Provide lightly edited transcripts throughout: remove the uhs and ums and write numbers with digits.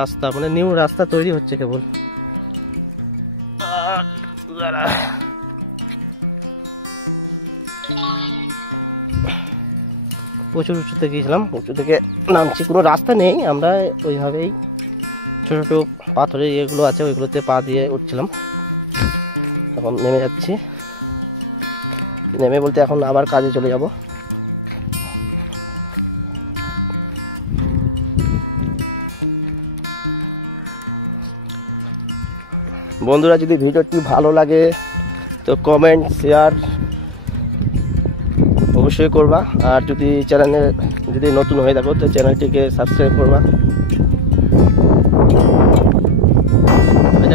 রাস্তা মানে নিউ রাস্তা তৈরি হচ্ছে কেবল। প্রচুর উঁচুতে গিয়েছিলাম, উঁচু থেকে নামছি, কোনো রাস্তা নেই, আমরা ওইভাবেই ছোট ছোট পাথরের ইয়েগুলো আছে ওইগুলোতে পা দিয়ে উঠছিলাম। এখন নেমে যাচ্ছি, নেমে বলতে এখন আবার কাজে চলে যাব। বন্ধুরা যদি ভিডিওটি ভালো লাগে তো কমেন্ট শেয়ার অবশ্যই করবা, আর যদি চ্যানেলে যদি নতুন হয়ে থাকো তো চ্যানেলটিকে সাবস্ক্রাইব করবা।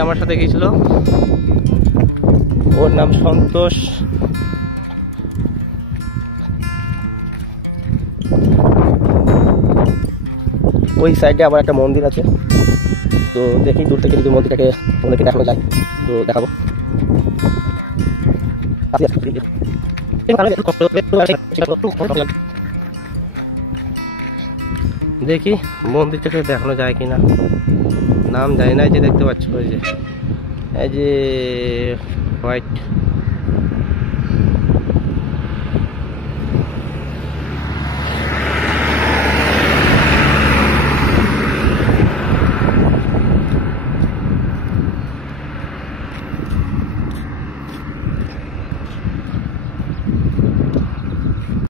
আমার সাথে গিয়েছিল, ওর নাম সন্তোষ। ওই সাইডে আবার একটা মন্দির আছে, তো দেখি দূর থেকে যদি মন্দিরটাকে তোমাদেরকে দেখানো যায় তো দেখাবো। দেখি মন্দিরটাকে দেখানো যায় কিনা, নাম জানি না। যে দেখতে পাচ্ছ এই যে হোয়াইট